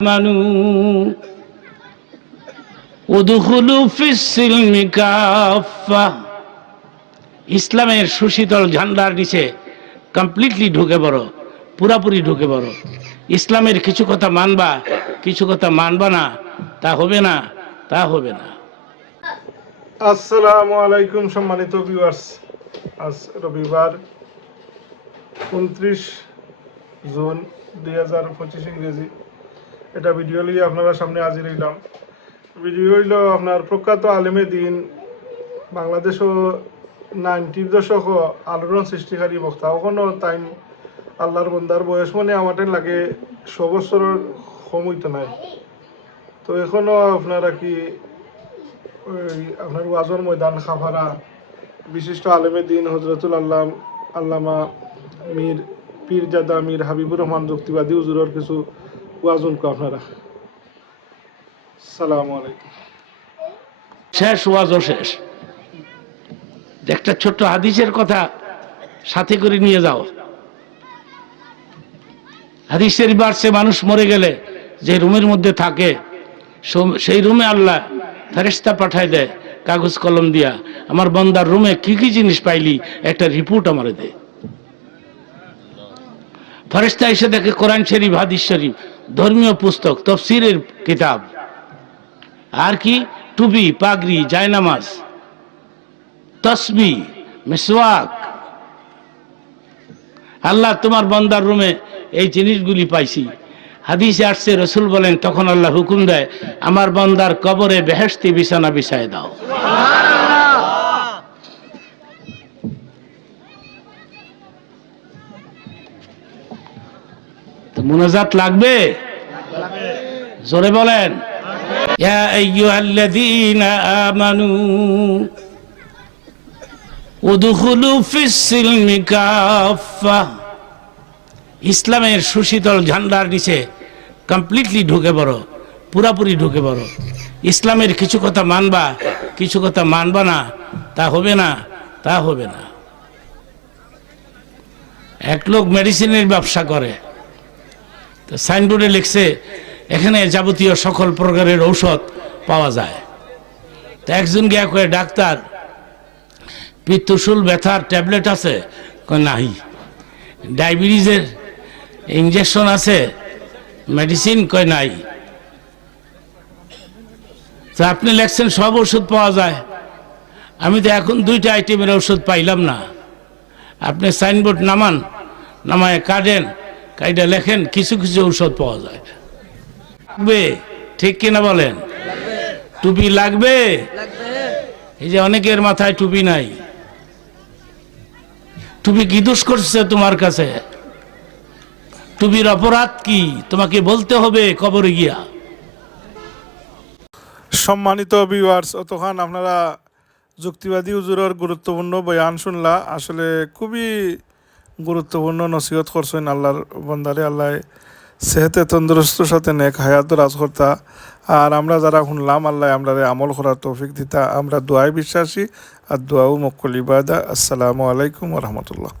আমানু উদখুলু ফিস সিলমি কাফা। ইসলামের সুশীতল ঝান্ডার নিচে কমপ্লিটলি ঢুকে পড়ো, পুরাপুরি ঢুকে পড়ো। ইসলামের কিছু কথা মানবা, কিছু কথা মানবা না, তা হবে না, তা হবে না। আসসালামু আলাইকুম সম্মানিত ভিউয়ার্স, আজ রবিবার 29 জুন 2025 ইংরেজি। এটা ভিডিও নিয়ে আপনারা সামনে হাজির হইলাম। ভিডিও হইল আপনার প্রখ্যাত আলেমে দিন, বাংলাদেশ ও 90 দশক আলোড়ন সৃষ্টিকারী বক্তা। ওখানে তাই আল্লাহর বন্দার বয়স মনে আমাদের লাগে 100 বছরের কম হইতে নাই। তো এখনও আপনারা কি আপনার ওয়াজর ময়দান খাফারা বিশিষ্ট আলেমে দিন হজরতুল আল্লামা মীর পীরজাদা মীর হাবিবুর রহমান যুক্তিবাদী হুজুরের কিছু ওয়াজুন কো আপনারা। সালামু আলাইকুম। শেষ ওয়াজও শেষ। একটা ছোট্ট হাদিসের কথা সাথে করে নিয়ে যাও। হাদিসের বাড়ছে মানুষ মরে গেলে যে রুমের মধ্যে থাকে সেই রুমে আল্লাহ ফেরেশতা পাঠায় দেয় কাগজ কলম দিয়া, আমার বান্দার রুমে কি কি জিনিস পাইলি একটা রিপোর্ট আমারে দে। ফেরেশতা এসে দেখে কোরআন শরীফ, হাদিস শরীফ, ধর্মীয় পুস্তক, তাফসীরের কিতাব, আর কি টুপি, পাগড়ি, জায়নামাজ, তসবিহ, মিসওয়াক। আল্লাহ তোমার বান্দার রুমে এই জিনিসগুলি পাইছি। হাদিসে আসছে, রসুল বলেন তখন আল্লাহ হুকুম দেয়, আমার বান্দার কবরে বেহেশতি বিছানা বিছায় দাও। মুনাজাত লাগবে, জোরে বলেন। ইয়া আইয়ুহাল্লাযীনা আমানু উদখুলু ফিস সিলমি কাফা। ইসলামের সুশীতল ঝান্ডার নিচে কমপ্লিটলি ঢুকে পড়ো, পুরাপুরি ঢুকে পড়ো। ইসলামের কিছু কথা মানবা, কিছু কথা মানবা না, তা হবে না, তা হবে না। এক লোক মেডিসিনের ব্যবসা করে, তো সাইনবোর্ডে লিখছে এখানে যাবতীয় সকল প্রকারের ঔষধ পাওয়া যায়। তো একজন গিয়া কয়ে, ডাক্তার পিত্তশুল ব্যথার ট্যাবলেট আছে? কয় নাই। ডায়াবেটিসের ইঞ্জেকশন আছে, মেডিসিন? কয় নাই। তো আপনি লেখছেন সব ওষুধ পাওয়া যায়, আমি তো এখন 2টা আইটেমের ওষুধ পাইলাম না। আপনি সাইনবোর্ড নামান, নামায় কাটেন, কাইটা লেখেন কিছু কিছু ঔষধ পাওয়া যায়। লাগবে, ঠিক কিনা বলেন? টুপি লাগবে। এই যে অনেকের মাথায় টুপি নাই, টুপি কি দোষ করছে তোমার কাছে? টুপির অপরাধ কি তোমাকে বলতে হবে কবরে গিয়া। সম্মানিত ভিউয়ার্স, অতক্ষণ আপনারা যুক্তিবাদী হুজুরের গুরুত্বপূর্ণ বয়ান শুনলা। আসলে খুবই গুরুত্বপূর্ণ নসিহত করছেন আল্লাহর বন্দারে। আল্লাহ সেহেতে তন্দুরুস্তর সাথে নেক হায়াত রাজ করতা। আর আমরা যারা শুনলাম, আল্লাহ আমরা আমল করার তৌফিক দিতা। আমরা দোয়ায় বিশ্বাসী, আর দোয়াও মক্কুল ইবাদা। আসসালামু আলাইকুম ওয়া রাহমাতুল্লাহ।